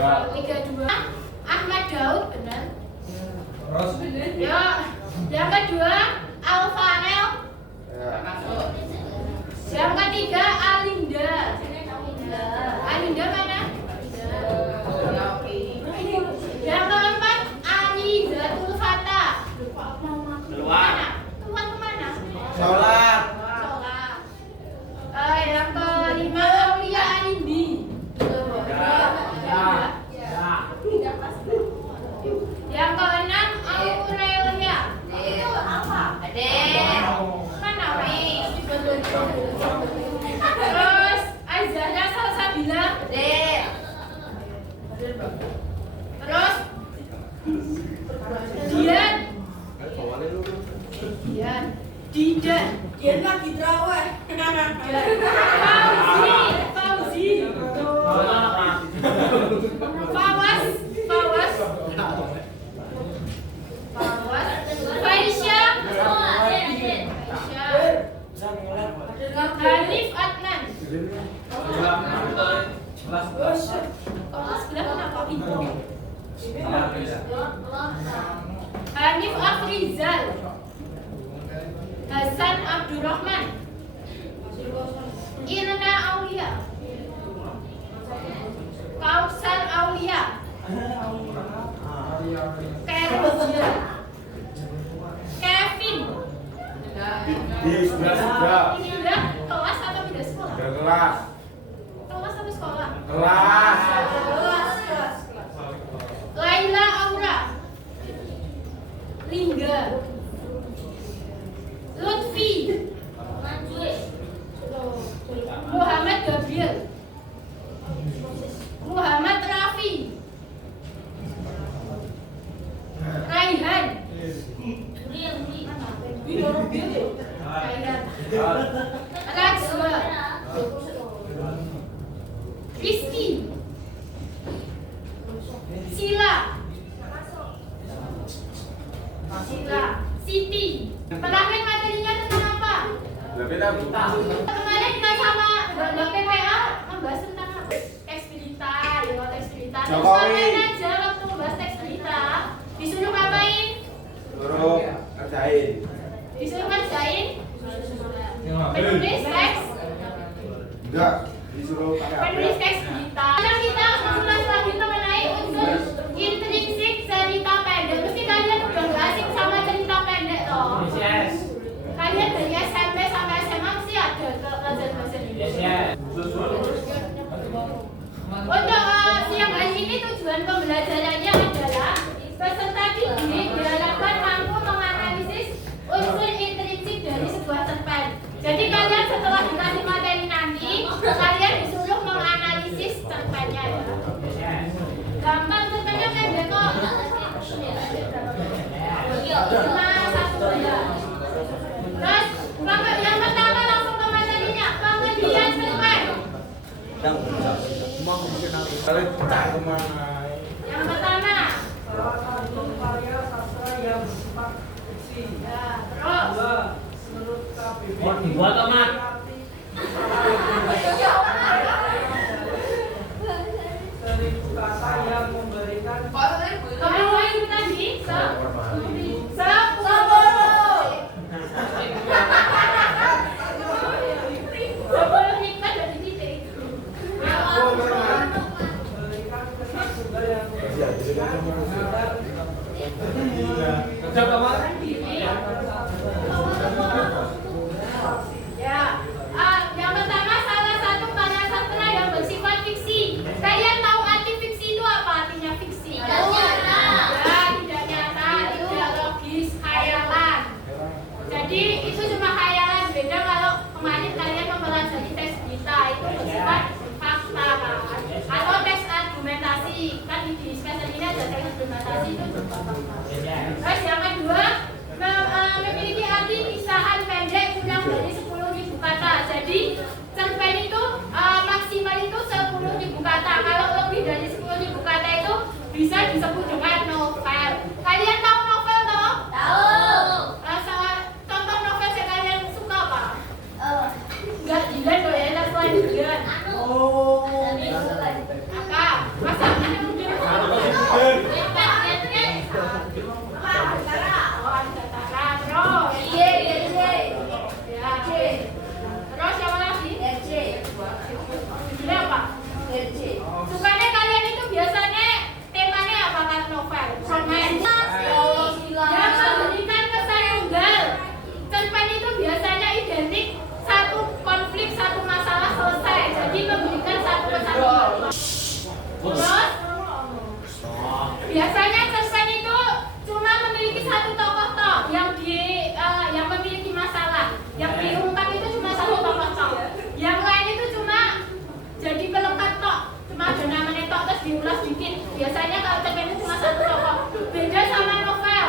32 Ahmad Daud, benar. Terus Ya. Yang kedua Alfarel. Yang ketiga Alinda. Alinda mana? Yang keempat Alizatul Fata. Keluar. Keluar kemana? Sholat. Sholat. Yang kelima Aulia Alindi. Yang keenam Aurelia. Itu apa? Mana weh? Terus Aizara Salsabila. Terus Dian. Dian lagi terawih. Fauzi. Fawas. Faisyah. Hanif Adnan. Kelas berapa kenapa bingung? Hanif Afrizal. Hasan Abdurrahman. Irna Aulia. Kausar Aulia. Keruzia. Kevin. Sudah. Ini udah kelas atau tidak sekolah? Sudah kelas. Kelas atau sekolah? Kelas. Kelas. Laila Aura. Lingga. Lutfi. Muhammad Gabriel. Muhammad Rafi. Raihan. Rajwa. Rizky. Sila. Siti. Terakhir materinya tentang apa? Kemarin kita sama Mbak PPA membahas tentang teks berita, ya teks berita. Terus kemarin aja waktu membahas teks berita disuruh ngapain? Suruh kerjain. Disuruh ngerjain penulis teks. Enggak, disuruh pakai Penulis apa? teks berita. Sekarang kita mengulas lagi mengenai unsur intrinsik cerita pendek. Mesti kalian udah nggak asing sama cerita pendek toh? Kalian dari SMP sampai SMA mesti ada pelajaran-pelajaran ini. Untuk siang hari ini tujuan pembelajarannya adalah peserta didik diharapkan mampu menganalisis unsur intrinsik dari sebuah cerpen. Jadi kalian setelah dikasih materi nanti, kalian disuruh menganalisis cerpennya ya. Gampang, cerpennya pendek kok. Cuma satu ya. Terus, yang pertama langsung ke materinya, pengertian cerpen. Kalian pecah kemana? Yang pertama. Karya sastra yang bersifat fiksi. Ya, terus. Menurut KBBI, Buat amat. seribu kata yang memberikan Kamu itu tadi, sepuluh hikmah dari titik. memberikan kesan sumber yang Kerja kemana? Ya, yang pertama salah satu karya sastra yang bersifat fiksi. Kalian tahu arti fiksi itu apa? Artinya fiksi. Tidak nyata. Ya, tidak nyata, tidak logis, khayalan. Jadi itu cuma khayalan. Beda kalau kemarin kalian mempelajari teks berita itu bersifat fakta kan? Atau teks argumentasi kan di discussion ini ada teks argumentasi itu juga fakta. Terus yang kedua memiliki arti kisahan pendek kurang dari 10.000 kata. Jadi cerpen itu maksimal itu 10.000 kata. Kalau lebih dari 10.000 kata itu bisa disebut dengan novel. Kalian tahu novel toh? Tahu. Contoh novel yang kalian suka apa? Enggak Dilan kok ya, selain Dilan. Apa? Masa diulas dikit. Biasanya kalau cerpen itu cuma satu tokoh. Beda sama novel.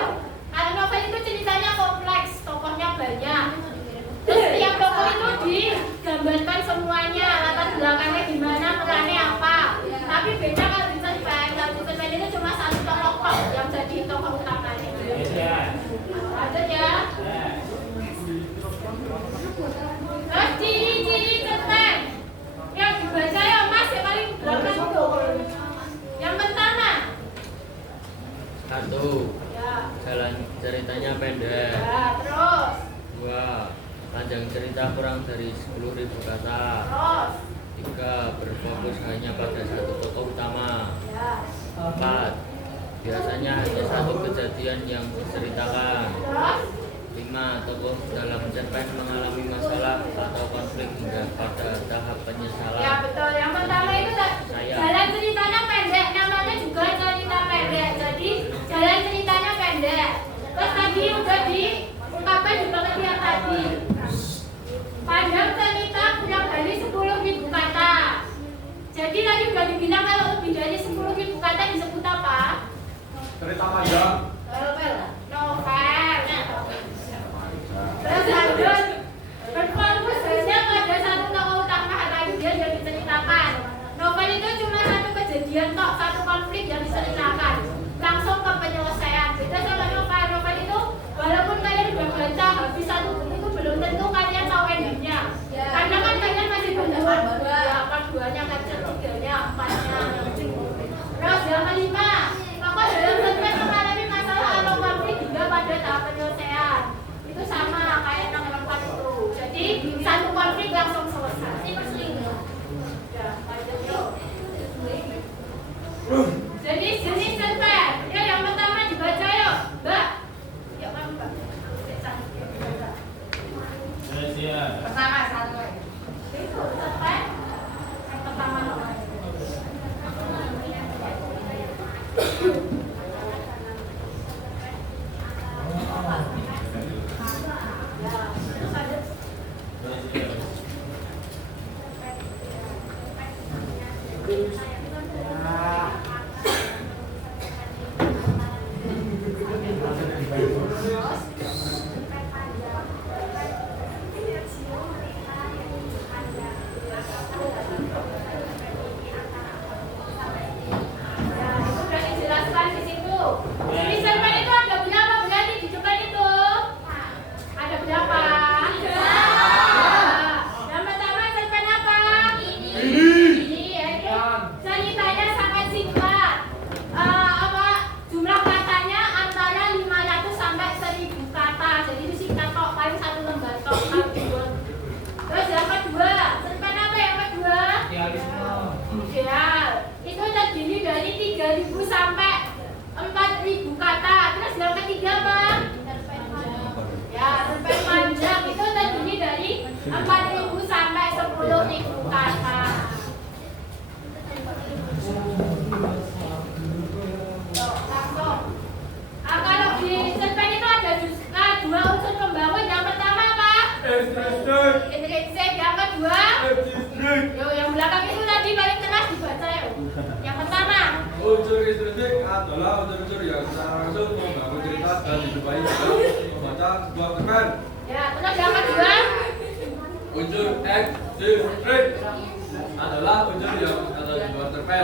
Kalau novel itu ceritanya kompleks, tokohnya banyak. Terus tiap tokoh itu digambarkan semuanya, latar belakangnya gimana, perannya apa. Tapi beda kalau di cerpen. Kalau di cerpen itu cuma satu tokoh yang jadi tokoh utamanya. Lanjut ya. Terus ciri-ciri cerpen yang dibaca ya Mas, yang paling belakang itu. Yang pertama. 1. Ya. Jalan ceritanya pendek. Ya, terus. 2. Panjang cerita kurang dari 10.000 kata. Terus. 3. Berfokus hanya pada satu tokoh utama. Ya. 4. Biasanya hanya satu kejadian yang diceritakan. Terus. 5. Tokoh dalam cerpen mengalami masalah atau konflik hingga pada tahap Ya penyesalan. betul. Yang pertama itu jalan ceritanya pendek, namanya juga cerita pendek. Jadi jalan ceritanya pendek. Terus tadi udah diungkapkan di pengertian tadi. Panjang cerita kurang dari 10.000 kata. Jadi tadi udah dibilang kalau lebih dari 10.000 kata disebut apa? Cerita panjang. Novel. Terus lanjut. Berfokus hanya pada satu tokoh utama tadi dia yang diceritakan. Novel itu cuma satu kejadian tok, satu konflik yang diceritakan. Langsung ke penyelesaian. Beda sama novel. Novel itu walaupun kalian udah baca habis satu buku itu belum tentu kalian tahu endingnya. Karena kan kalian masih belum ya, part 2-nya, kan 3-nya, 4-nya. Terus yang kelima, tokoh dalam cerpen mengalami masalah atau konflik hingga pada tahap penyelesaian. Itu sama kayak yang keempat itu. Jadi satu konflik langsung selesai. Ya, lanjut yuk. Jadi jenis cerpen. Ya, yang pertama dibaca yuk, Mbak. Ya, Mbak. Pertama satu. Itu cerpen. Yang pertama. adalah unsur-unsur yang secara langsung membangun cerita dan dilupai membaca sebuah cerpen. Ya, terus yang kedua, Unsur ekstrinsi adalah unsur yang ada di luar cerpen.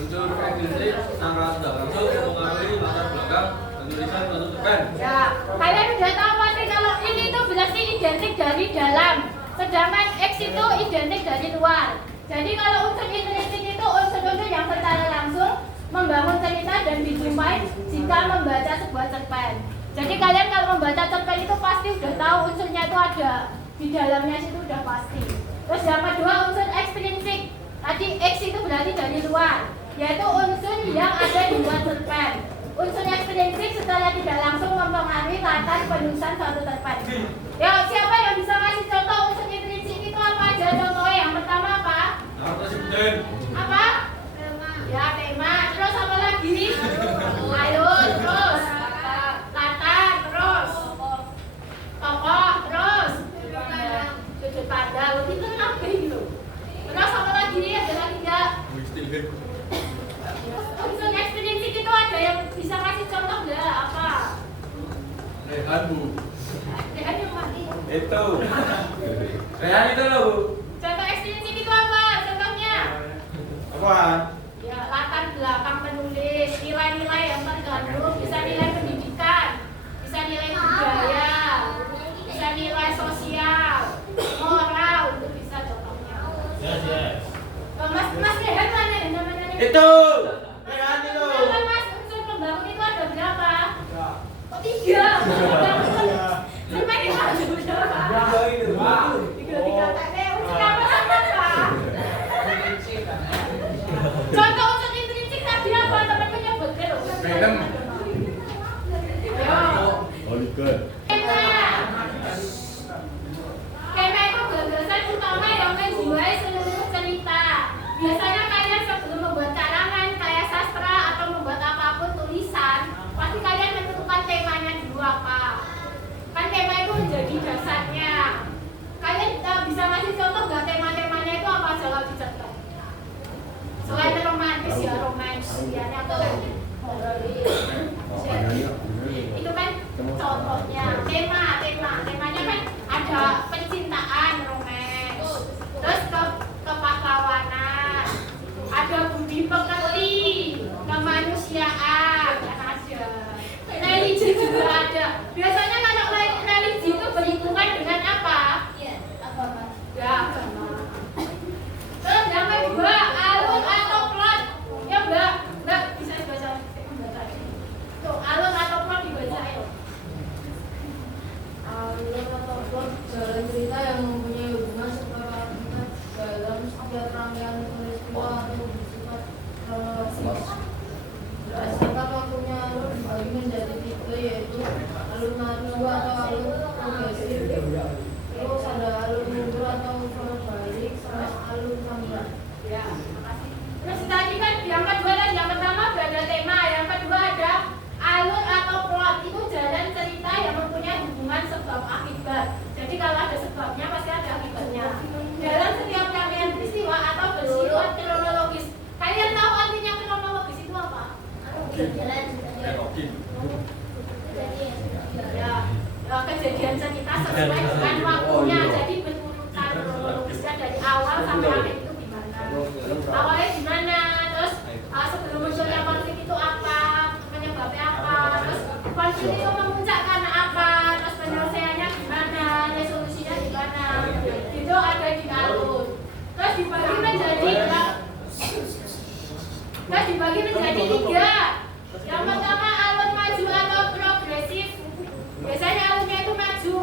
Unsur ekstrinsi secara tidak langsung mengaruhi latar belakang penulisan suatu cerpen. ya, kalian udah tahu pasti kalau ini tuh berarti identik dari dalam, sedangkan X itu identik dari luar. Jadi kalau unsur intrinsik itu unsur-unsur yang secara langsung membangun cerita dan dijumpai jika membaca sebuah cerpen. Jadi kalian kalau membaca cerpen itu pasti udah tahu unsurnya itu ada di dalamnya, situ udah pasti. Terus yang kedua unsur ekstrinsik. Tadi X itu berarti dari luar, yaitu unsur yang ada di luar cerpen. Unsur ekstrinsik secara tidak langsung mempengaruhi latar penulisan suatu cerpen. Ya, siapa yang bisa kasih contoh unsur intrinsik itu apa aja? Contohnya yang pertama apa? Apa? Ya, tema. Terus apa lagi? Alur, terus latar, terus tokoh, terus sudut pandang. Itu apa gitu? Terus apa lagi? Ada lagi nggak? Rehan Bu. Rehan yang mati. Itu. Rehan itu loh Bu. Contoh ekstensif itu apa? Contohnya? Apaan? Ya, latar belakang penulis, nilai-nilai yang terkandung, bisa nilai pendidikan, bisa nilai budaya, bisa nilai sosial, moral, itu bisa contohnya. Oh, Mas Rehan mana ya namanya? Itu. Rehan itu. Berapa Mas unsur pembangun itu ada berapa? Oh, 3. Sampai di mana ada berapa? 3 unsur apa sama Pak? Contoh unsur intrinsik tadi apa? Teman-teman nyebutkan loh. Venom. Ayo. Oliver. Kema itu gagasan utama yang menjiwai seluruh cerita. Biasanya kalian sebelum membuat karangan, kayak sastra atau membuat apapun tulisan, pasti kalian menentukan temanya dulu apa. Kan tema itu menjadi dasarnya. Kalian bisa ngasih contoh nggak tema-temanya itu apa aja kalau dicetak? Selain romantis ya romans, biasanya apa lagi? Itu kan contohnya temanya kan ada pencintaan romans, terus kepahlawanan, ada budi pekerti, kemanusiaan, kan ada religi juga ada. Biasanya kalau religi itu berhubungan dengan apa? Agama. Ya, agama. Terus yang kedua, alur atau plot. Ya Mbak bisa dibaca. Tuh, alur atau plot dibaca ayo. Alur atau plot jalan cerita yang mempunyai hubungan secara akibat dalam setiap rangkaian peristiwa atau bersifat kronologis. Berdasarkan waktunya alur dibagi menjadi 3 yaitu alur maju atau alur progresif. Terus ada alur mundur atau berbalik sama alur sambungan. Ya, makasih. Terus tadi kan yang kedua dan yang pertama sudah ada tema, yang kedua ada alur atau plot. Itu jalan cerita yang mempunyai hubungan sebab akibat. Jadi kalau ada sebabnya pasti ada akibatnya. Dalam setiap rangkaian peristiwa atau bersifat kronologis. Kalian tahu artinya kronologis itu apa? Ya, kejadian cerita sesuai dengan waktunya. Jadi berurutan kronologisnya dari awal sampai akhir itu gimana? Awalnya gimana? Terus sebelum munculnya konflik itu apa? Penyebabnya apa? Terus konflik itu memuncak karena apa? Terus penyelesaiannya gimana? Resolusinya gimana? Itu ada di alur. Terus dibagi menjadi 3. Yang pertama alur maju atau progresif. Biasanya alurnya itu maju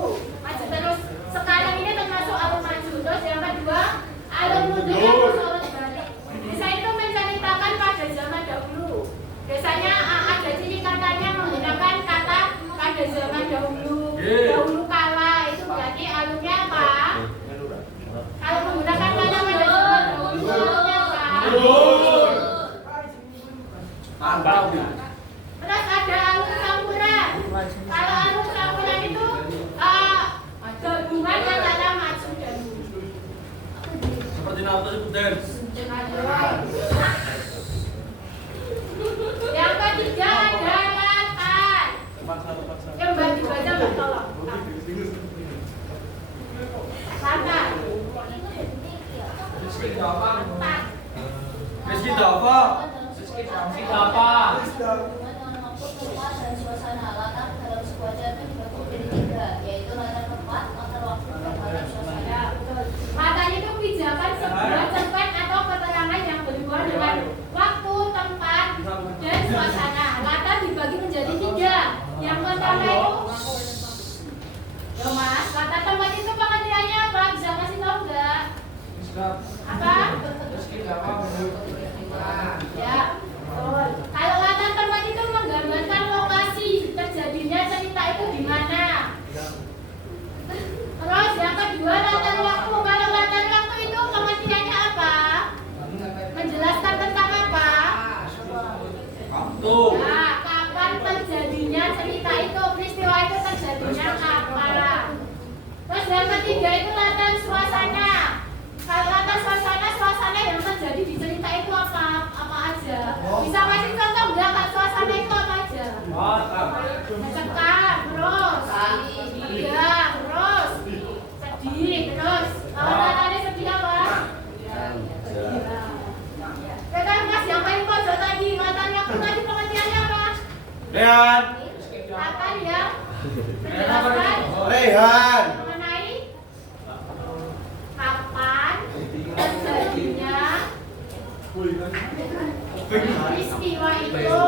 terus. Sekarang ini termasuk alur maju. Terus yang kedua alur mundur atau alur balik. Biasanya itu menceritakan pada zaman dahulu. Biasanya ada ciri katanya menggunakan kata pada zaman dahulu, dahulu kala. Itu berarti alurnya apa? Kalau menggunakan kata pada zaman dahulu, alurnya apa? Mantap. Terus ada alur campuran. Kalau alur campuran itu gabungan antara maju dan mundur. Seperti Naruto Shippuden. Yang ketiga ada latar. Yang Mbak dibaca Mbak tolong. Latar. Rizky Dava. Latar. Rizky Dava. Dan suasana latar dalam sebuah cerita dibagi menjadi 3 yaitu latar tempat, latar waktu, dan latar suasana. Ya, betul. Latar itu pijakan sebuah cerpen atau keterangan yang berhubungan dengan waktu, tempat, dan suasana. Latar dibagi menjadi 3. Yang pertama itu ya Mas, latar tempat itu pengertiannya apa? Bisa kasih tahu nggak? Apa? Ya, betul. Kalau latar tempat itu menggambarkan lokasi terjadinya cerita itu di mana. Terus yang kedua latar waktu. Kalau latar waktu itu pengertiannya apa? Menjelaskan tentang apa? Waktu. Ya, kapan terjadinya cerita itu, peristiwa itu terjadinya kapan. Terus yang ketiga itu latar suasana. Kalau latar suasana yang terjadi di cerita itu apa aja? Bisa kasih contoh nggak Kak, suasana itu apa aja? Mencekam, terus Rehan. Akan ya menjelaskan Rehan. mengenai kapan terjadinya peristiwa itu.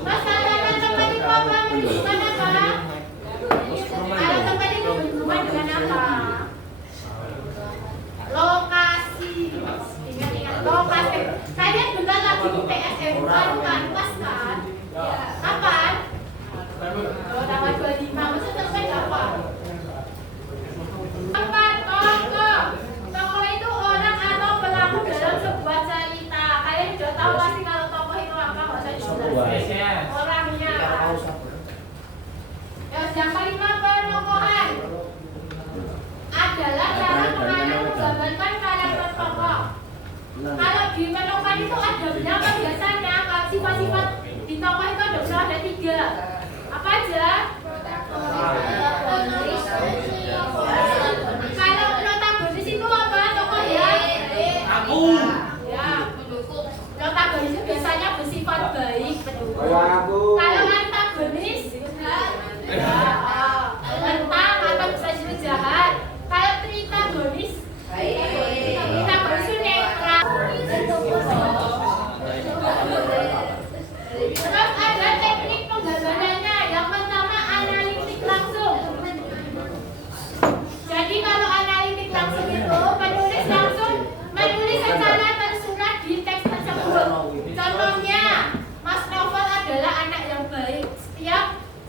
Mas kalian tempat itu apa? Menunjukkan apa? Kalau tempat itu berhubungan dengan apa? Lokasi. Ingat-ingat lokasi. Kalian bentar lagi di PSM baru kan? Pas kan? Kapan? Oh, tanggal 25. Maksud tempat apa? Tempat tokoh. Tokoh itu orang atau pelaku dalam sebuah cerita. Kalian sudah tahu pasti kalau tokoh itu apa? Nggak usah dijelasin. Orangnya. Yang kelima, penokohan adalah cara pengarang menggambarkan karakter tokoh. Kalau di penokohan itu ada berapa biasanya? Kalau sifat-sifat di tokoh itu ada berapa? Ada 3. Apa aja? Kalau protagonis itu apa? Tokoh ya? Aku. Ya. Protagonis itu biasanya bersifat baik, betul. Aku. Kalau antagonis tentang atau bisa jadi jahat. Kalau tritagonis tritagonis itu netral. Terus ada teknik penggambarannya. Yang pertama analitik langsung. Jadi kalau analitik langsung itu penulis langsung menulis secara tersurat di teks tersebut. Contohnya, Mas Novel adalah anak yang baik.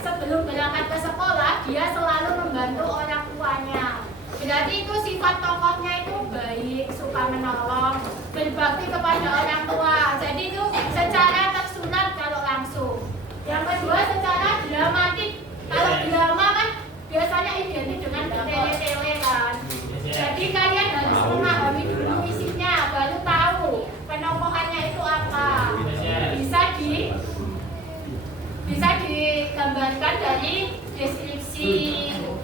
Sebelum berangkat ke sekolah, dia selalu membantu orang tuanya. Berarti itu sifat tokohnya itu baik, suka menolong, berbakti kepada orang tua. Jadi itu secara tersurat kalau langsung. Yang kedua secara dramatik. Kalau drama kan biasanya identik dengan bertele-tele kan. Jadi kalian harus memahami dulu isinya, baru tahu penokohannya itu apa. Bisa digambarkan dari deskripsi,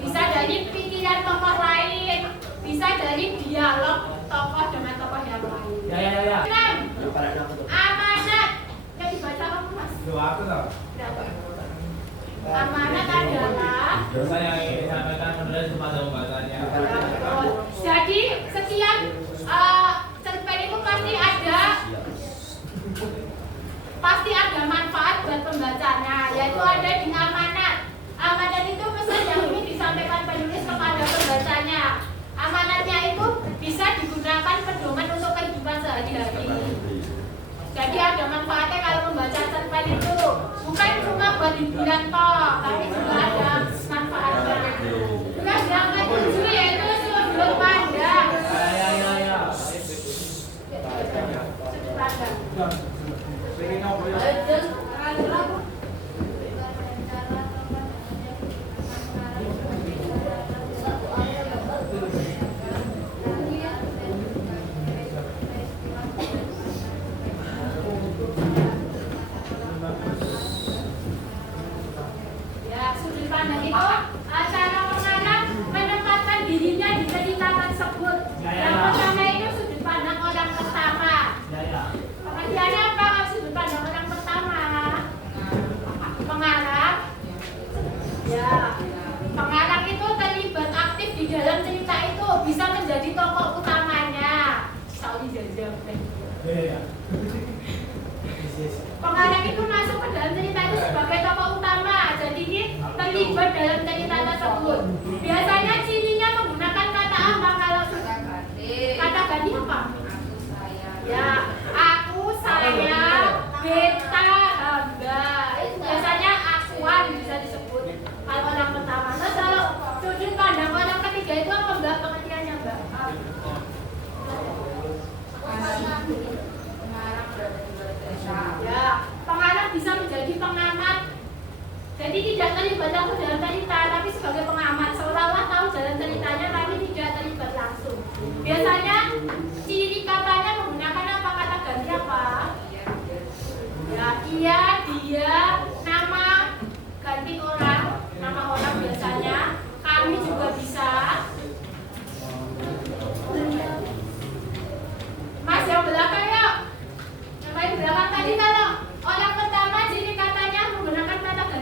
bisa dari pikiran tokoh lain, bisa dari dialog tokoh dengan tokoh yang lain. 6. Amanat. Yang dibaca apa Mas? Amanat adalah jadi setiap cerpen itu pasti ada manfaat buat pembacanya, yaitu ada di amanat. Amanat itu pesan yang ingin disampaikan penulis kepada pembacanya. Amanatnya itu bisa digunakan pedoman untuk kehidupan sehari-hari. Jadi ada manfaatnya kalau membaca cerpen itu, bukan cuma buat hiburan toh, tapi juga ada manfaatnya. Terus yang ke-7 yaitu sudut pandang. Sudut pandang. Ya, sudut pandang itu cara pengarang menempatkan dirinya di cerita tersebut. Yang pertama itu sudut pandang orang pertama. Pengertiannya apa kalau sudut pandang orang pertama? Pengarang, ya, pengarang itu terlibat aktif di dalam cerita itu, bisa menjadi tokoh utamanya. Pengarang itu masuk ke dalam cerita itu sebagai tokoh utama, jadi ini terlibat dalam cerita tersebut. Biasanya cirinya menggunakan kata apa kalau kata ganti apa? Ya, aku, saya, beta, hamba. Biasanya akuan bisa disebut kalau orang pertama. Nah, kalau sudut pandang orang ketiga itu apa Mbak pengertiannya Mbak? Ya, pengarang bisa menjadi pengamat. Jadi tidak terlibat langsung dalam cerita, tapi sebagai pengamat seolah-olah tahu jalan ceritanya, tapi tidak terlibat langsung. Biasanya ciri katanya menggunakan apa, kata ganti apa? Ya, iya, dia, nama, ganti orang, nama orang biasanya. Kami juga bisa. Mas yang belakang yuk. Yang paling belakang tadi kalau orang pertama ciri katanya menggunakan kata ganti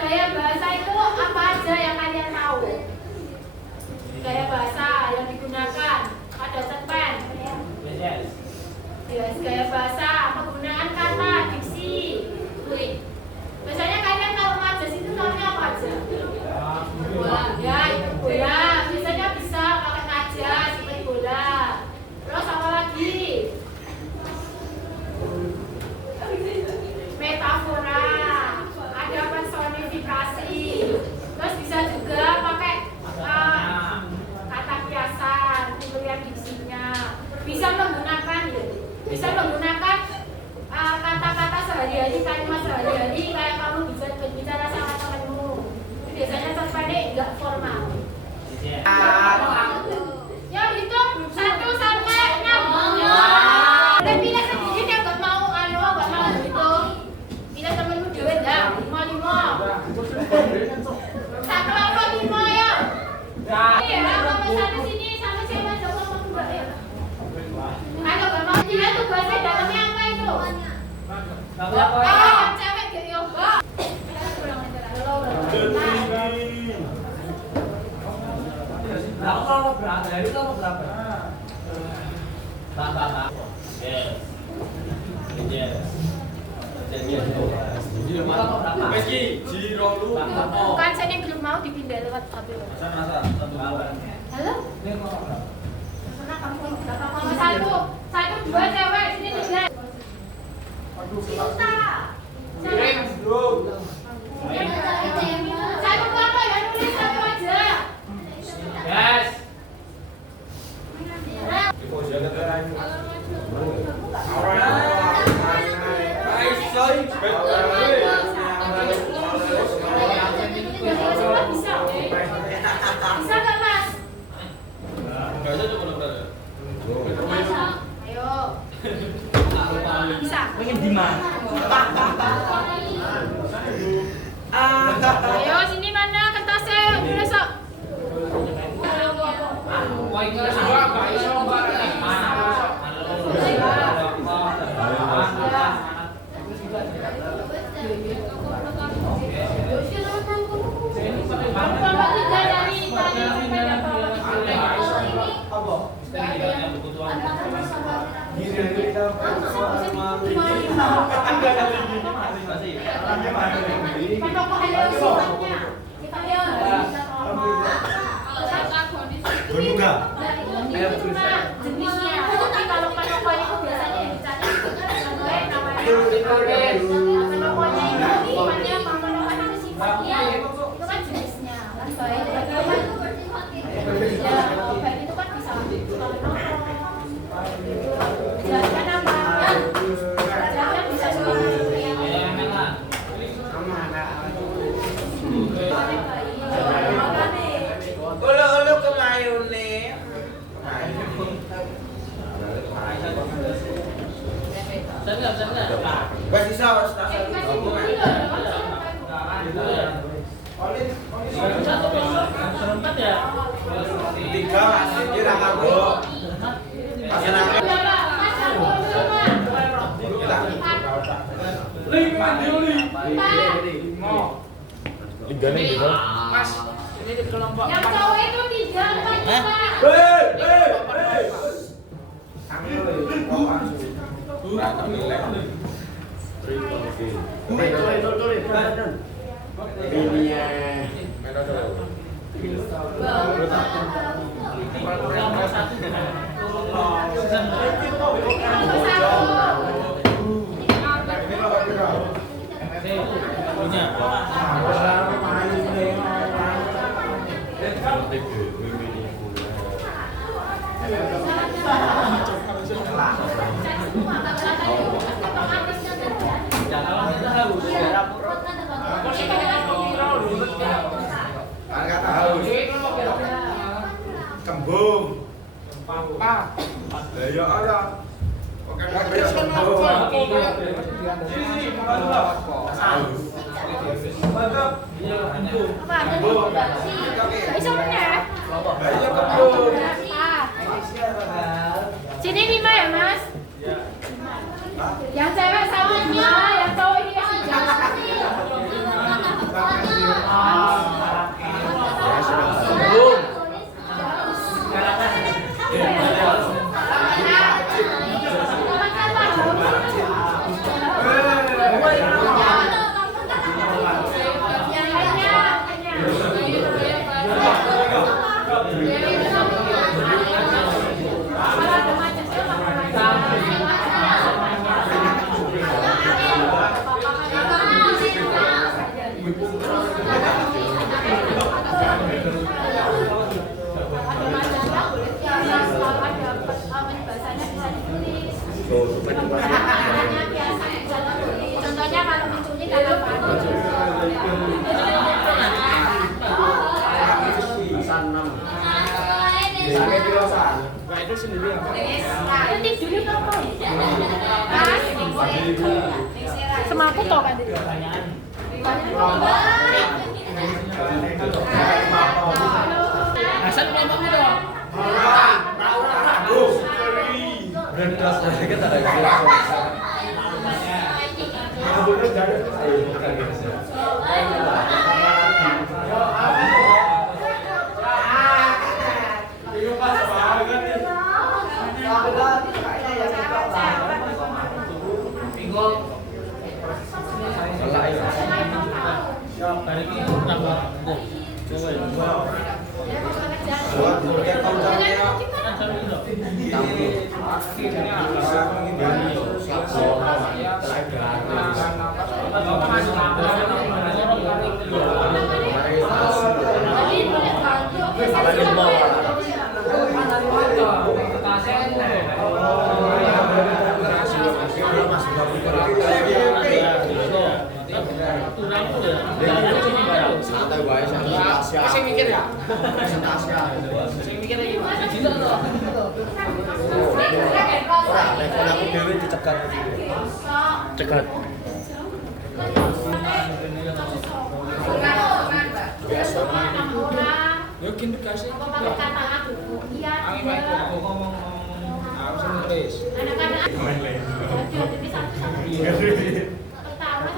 gaya bahasa itu apa aja yang kalian tahu? Gaya bahasa yang digunakan pada cerpen. Yes, gaya bahasa, penggunaan kata, diksi. Wih. Biasanya kalian kalau majas itu namanya apa aja? Bola. Ya, itu bola. Biasanya bisa pakai majas seperti bola. Terus apa lagi? Metafora. Ada personifikasi. Terus bisa juga pakai kata kiasan, pemberian diksinya. Bisa menggunakan kata-kata sehari-hari, kalimat sehari-hari kayak kamu bisa berbicara sama temenmu. Biasanya terpendek enggak formal. Ya hitung 1 sampai 6. Dan pilih sendiri yang enggak mau hitung. Pilih temenmu duit enggak? 5. Satu apa 5 ya? Iya, kamu satu sini sama cewek sama mbak ya. Kalau enggak mau dia tugasnya dalamnya apa itu? Yang cewek gitu ya. Bukan saya yang belum mau dipindah lewat HP. Halo? Mana kamu? Satu, dua cewek sini 3. Cinta. Satu apa ya nulis satu aja. Yes. Bisa nggak Mas? Ayo. Bisa. Pengen di mana? Ayo sini mana kertasnya? Nulis sok. Berbuka. Jenisnya. Tapi kalau panokoy itu biasanya yang dicari namanya panokoynya itu sifatnya panokoy itu sifatnya itu kan jenisnya kan baik. Ya, kalau baik itu kan bisa jajan apa? Jajan bisa juga. Ulu ke mayune. Wes iso wes tak. Tiga masih kira kanggo. Pasien aku. Ligane gitu. Mas, ini di kelompok Yang cowok itu 3, 4 juga. Kembung. Papa. Lah ya ora. Oke, Sini 5 ya Mas? Yang cewek sama 5, yang cowok ini yang 3. Contohnya kalau mencuri dalam Itu sendiri apa? Semaku toh kan? Hasan kelompokmu dong. Dan kelas dari kita ada Saya mikir ya. Saya mikir lagi. Telepon aku dewe dicegat. Cegat. Yo gini kasih. Iya. Angin main ngomong harus nulis. Anak-anak. Pertama,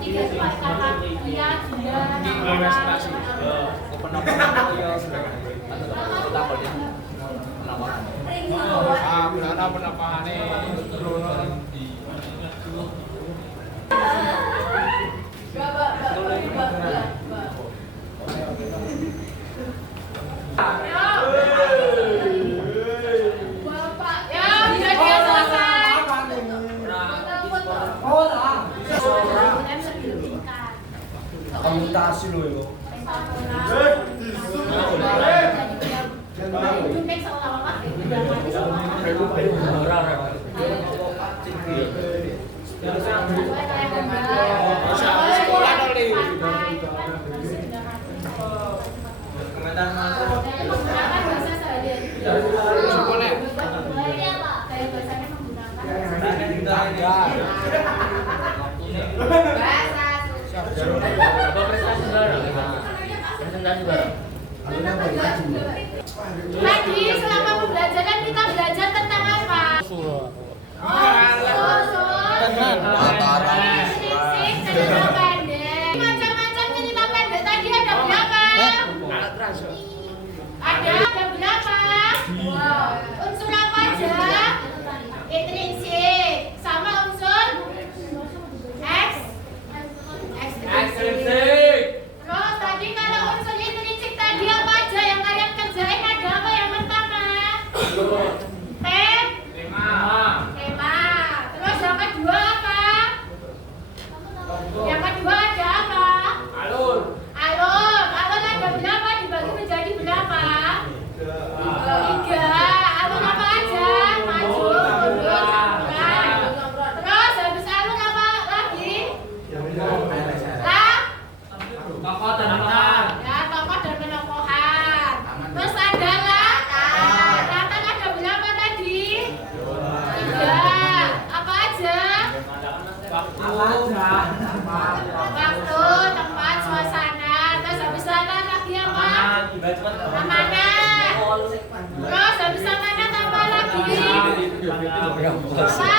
tiga itu ada kata iya, dia, Prestasi. Kepenampilan ya sudah. Kita boleh. Kenapa penampilannya ya, bisa dia selesai. Komunikasi loh itu. Tadi selama pembelajaran kita belajar tentang apa? Cerita pendek. Macam-macam cerita pendek tadi ada berapa? Ada berapa? Unsur apa aja? Intrinsik sama unsur ekstrinsik. Terus tadi kalau unsur intrinsik tadi apa aja yang kalian kerjain ada apa yang pertama? Tema. Terus yang kedua apa? Yang kedua ada apa? Alur ada berapa? Dibagi menjadi berapa? 3. Alur apa aja? Maju, mundur, campuran. Terus habis alur apa lagi? tokoh dan amanah. Ya, tokoh dan penokohan. Terus ada latan ada berapa tadi? 3. Apa aja? Waktu, tempat, suasana. Terus habis latan lagi apa? Amanah. Terus habis amanah apa lagi? Apa?